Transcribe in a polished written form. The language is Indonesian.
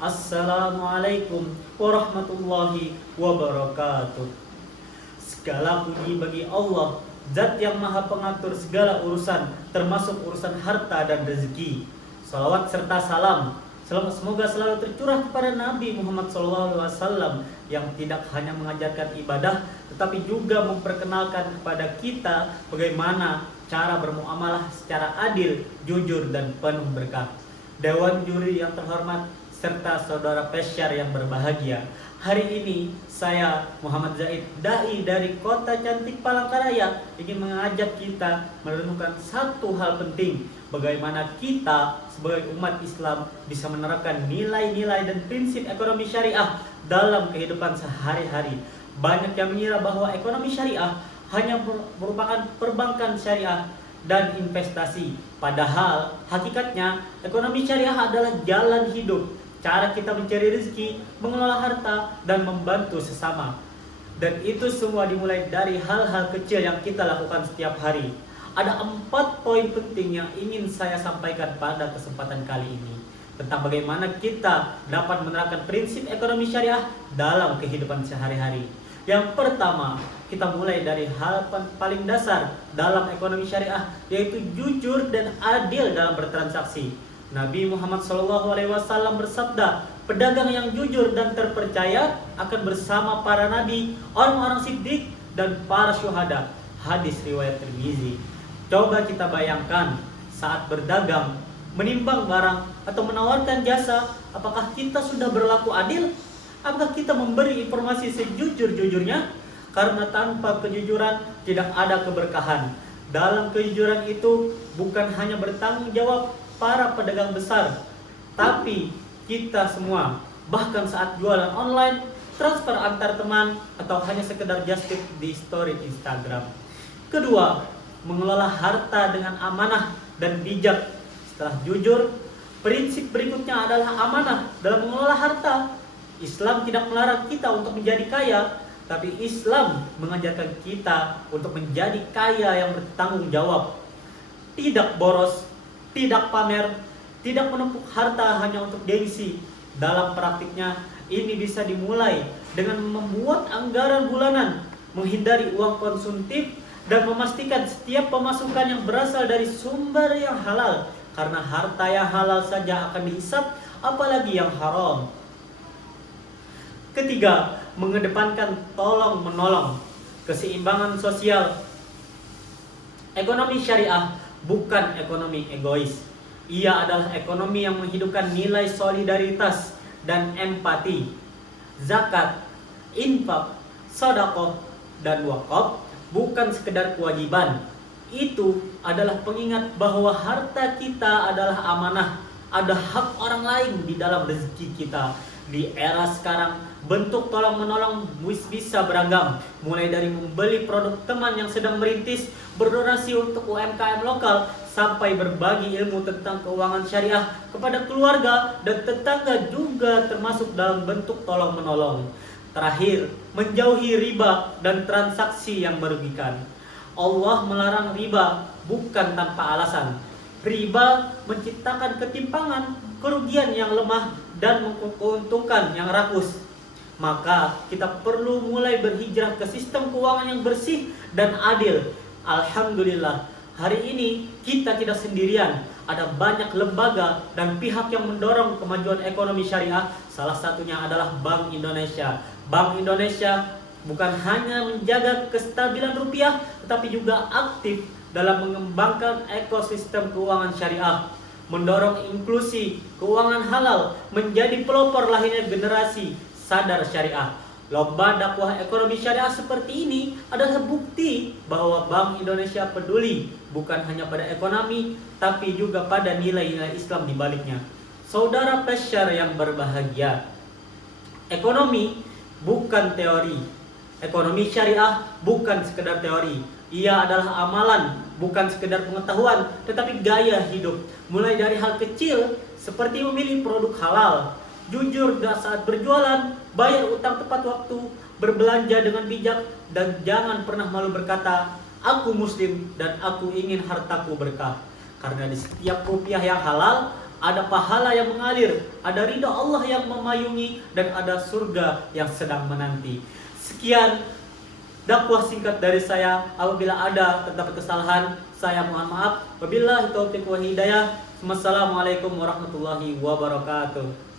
Assalamualaikum warahmatullahi wabarakatuh. Segala puji bagi Allah, Zat yang maha pengatur segala urusan, termasuk urusan harta dan rezeki. Salawat serta salam semoga selalu tercurah kepada Nabi Muhammad SAW yang tidak hanya mengajarkan ibadah, tetapi juga memperkenalkan kepada kita bagaimana cara bermuamalah secara adil, jujur, dan penuh berkah. Dewan juri yang terhormat serta saudara pesyar yang berbahagia, hari ini saya Muhammad Zaid, dai dari kota cantik Palangkaraya, ingin mengajak kita merenungkan satu hal penting, bagaimana kita sebagai umat Islam bisa menerapkan nilai-nilai dan prinsip ekonomi syariah dalam kehidupan sehari-hari. Banyak yang mengira bahwa ekonomi syariah hanya merupakan perbankan syariah dan investasi. Padahal hakikatnya ekonomi syariah adalah jalan hidup, cara kita mencari rezeki, mengelola harta, dan membantu sesama. Dan itu semua dimulai dari hal-hal kecil yang kita lakukan setiap hari. Ada 4 poin penting yang ingin saya sampaikan pada kesempatan kali ini, tentang bagaimana kita dapat menerapkan prinsip ekonomi syariah dalam kehidupan sehari-hari. Yang pertama, kita mulai dari hal paling dasar dalam ekonomi syariah, yaitu jujur dan adil dalam bertransaksi. Nabi Muhammad SAW bersabda, pedagang yang jujur dan terpercaya akan bersama para nabi, orang-orang siddiq, dan para syuhada. Hadis riwayat Tirmizi. Coba kita bayangkan saat berdagang, menimbang barang atau menawarkan jasa, apakah kita sudah berlaku adil? Apakah kita memberi informasi sejujur-jujurnya? Karena tanpa kejujuran tidak ada keberkahan. Dalam kejujuran itu bukan hanya bertanggung jawab para pedagang besar, tapi kita semua, bahkan saat jualan online, transfer antar teman, atau hanya sekedar just tip di story Instagram. Kedua, mengelola harta dengan amanah dan bijak. Setelah jujur, prinsip berikutnya adalah amanah dalam mengelola harta. Islam tidak melarang kita untuk menjadi kaya, tapi Islam mengajarkan kita untuk menjadi kaya yang bertanggung jawab. Tidak boros, tidak pamer, tidak menumpuk harta hanya untuk gengsi. Dalam praktiknya, ini bisa dimulai dengan membuat anggaran bulanan, menghindari uang konsumtif, dan memastikan setiap pemasukan yang berasal dari sumber yang halal. Karena harta yang halal saja akan dihisap, apalagi yang haram. Ketiga, mengedepankan tolong-menolong, keseimbangan sosial. Ekonomi syariah bukan ekonomi egois. Ia adalah ekonomi yang menghidupkan nilai solidaritas dan empati. Zakat, infak, sedekah, dan wakaf bukan sekedar kewajiban. Itu adalah pengingat bahwa harta kita adalah amanah, ada hak orang lain di dalam rezeki kita. Di era sekarang, bentuk tolong-menolong bisa beragam, mulai dari membeli produk teman yang sedang merintis, berdonasi untuk UMKM lokal, sampai berbagi ilmu tentang keuangan syariah kepada keluarga dan tetangga juga termasuk dalam bentuk tolong-menolong. Terakhir, menjauhi riba dan transaksi yang merugikan. Allah melarang riba bukan tanpa alasan. Riba menciptakan ketimpangan, kerugian yang lemah, dan menguntungkan yang rakus. Maka kita perlu mulai berhijrah ke sistem keuangan yang bersih dan adil. Alhamdulillah, hari ini kita tidak sendirian. Ada banyak lembaga dan pihak yang mendorong kemajuan ekonomi syariah. Salah satunya adalah Bank Indonesia. Bank Indonesia bukan hanya menjaga kestabilan rupiah, tetapi juga aktif dalam mengembangkan ekosistem keuangan syariah, mendorong inklusi keuangan halal, menjadi pelopor lahirnya generasi sadar syariah. Lomba dakwah ekonomi syariah seperti ini adalah bukti bahwa Bank Indonesia peduli bukan hanya pada ekonomi, tapi juga pada nilai-nilai Islam di baliknya. Saudara pesyar yang berbahagia, ekonomi bukan teori. Ekonomi syariah bukan sekedar teori. Ia adalah amalan, bukan sekedar pengetahuan, tetapi gaya hidup. Mulai dari hal kecil seperti memilih produk halal, jujur saat berjualan, bayar utang tepat waktu, berbelanja dengan bijak, dan jangan pernah malu berkata, aku muslim dan aku ingin hartaku berkah. Karena di setiap rupiah yang halal ada pahala yang mengalir, ada ridha Allah yang memayungi, dan ada surga yang sedang menanti. Sekian dakwah singkat dari saya. Apabila ada terdapat kesalahan, saya mohon maaf. Wabillahi taufiq wa hidayah. Wassalamualaikum warahmatullahi wabarakatuh.